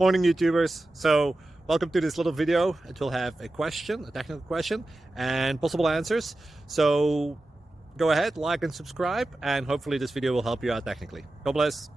Morning, YouTubers. So welcome to this little video. It will have a question, a technical question, and possible answers. So go ahead, like and subscribe, and hopefully this video will help you out technically. God bless.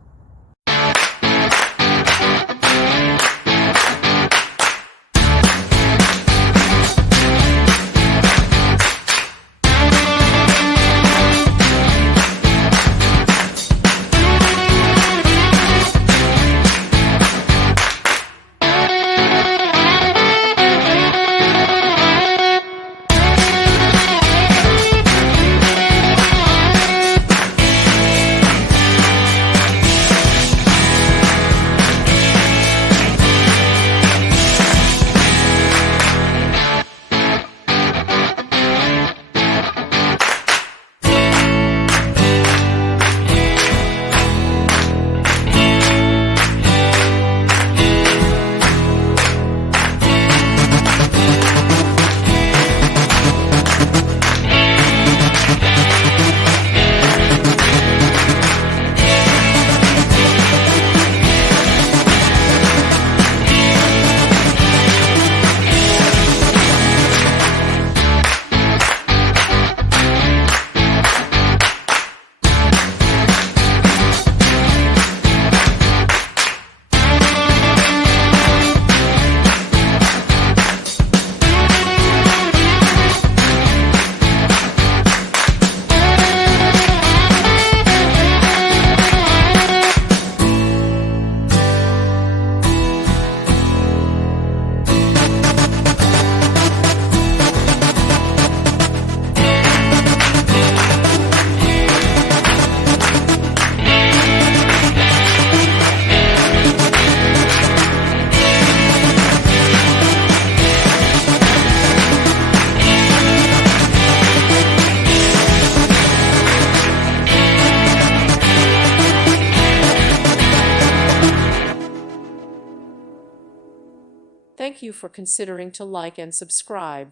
Thank you for considering to like and subscribe.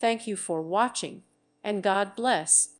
Thank you for watching, and God bless.